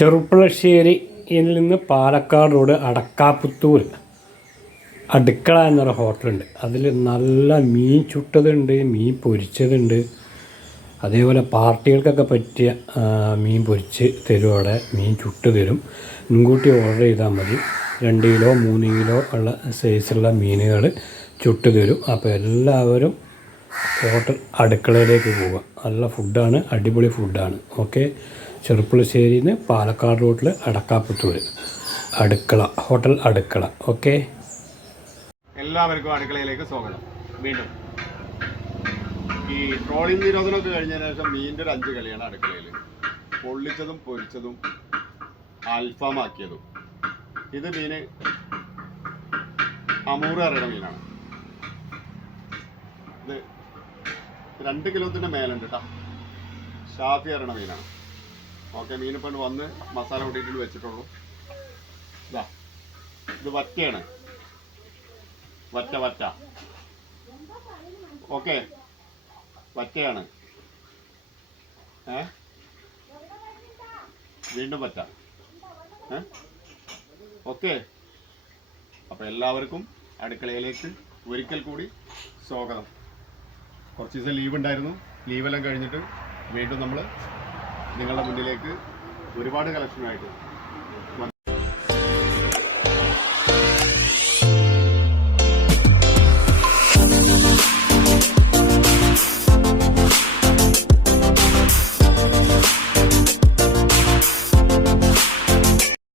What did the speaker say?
ചെറുപ്പളശ്ശേരിയിൽ നിന്ന് പാലക്കാട് റോഡ് അടക്കാപ്പുത്തൂർ അടുക്കള എന്നൊരു ഹോട്ടലുണ്ട്. അതിൽ നല്ല മീൻ ചുട്ടതുണ്ട് മീൻ പൊരിച്ചതുണ്ട്. അതേപോലെ പാർട്ടികൾക്കൊക്കെ പറ്റിയ മീൻ പൊരിച്ച് തരും അവിടെ മീൻ ചുട്ട് തരും. മുൻകൂട്ടി ഓർഡർ ചെയ്താൽ മതി. രണ്ട് കിലോ മൂന്ന് കിലോ ഉള്ള സൈസുള്ള മീനുകൾ ചുട്ട് തരും. അപ്പോൾ എല്ലാവരും ഹോട്ടൽ അടുക്കളയിലേക്ക് പോവുക. നല്ല ഫുഡാണ് അടിപൊളി ഫുഡാണ്. ഓക്കെ? ചെറുപ്പുളശ്ശേരിയിൽ നിന്ന് പാലക്കാട് റോഡിൽ അടക്കാപ്പുത്തൂർ അടുക്കള ഹോട്ടൽ അടുക്കള. ഓക്കെ? എല്ലാവർക്കും അടുക്കളയിലേക്ക് സ്വാഗതം. വീണ്ടും. ഈ ട്രോളിംഗ് നിരോധനമൊക്കെ കഴിഞ്ഞതിന് ശേഷം മീനിന്റെ ഒരു അഞ്ച് കളിയാണ് അടുക്കളയിൽ പൊള്ളിച്ചതും പൊരിച്ചതും അൽഫാമാക്കിയതും. ഇത് മീന് അമൂറ് അറിയുടെ മീനാണ്. ഇത് രണ്ട് കിലോത്തിന്റെ മേലുണ്ട് കേട്ടോ ഷാഫി അറിയണ മീനാണ്. ഓക്കെ മീനിപ്പോൾ വന്ന് മസാല കൂട്ടിയിട്ട് വെച്ചിട്ടുള്ളൂ. ഇതാ ഇത് വറ്റയാണ്. വറ്റ വറ്റ. ഓക്കെ വറ്റയാണ്. ഏ? വീണ്ടും വറ്റ. ഏ? ഓക്കെ. അപ്പോൾ എല്ലാവർക്കും അടുക്കളയിലേക്ക് ഒരിക്കൽ കൂടി സ്വാഗതം. കുറച്ച് ദിവസം ലീവ് ഉണ്ടായിരുന്നു. ലീവെല്ലാം കഴിഞ്ഞിട്ട് വീണ്ടും നമ്മൾ നിങ്ങളുടെ മുന്നിലേക്ക് ഒരുപാട് കളക്ഷനായിട്ട്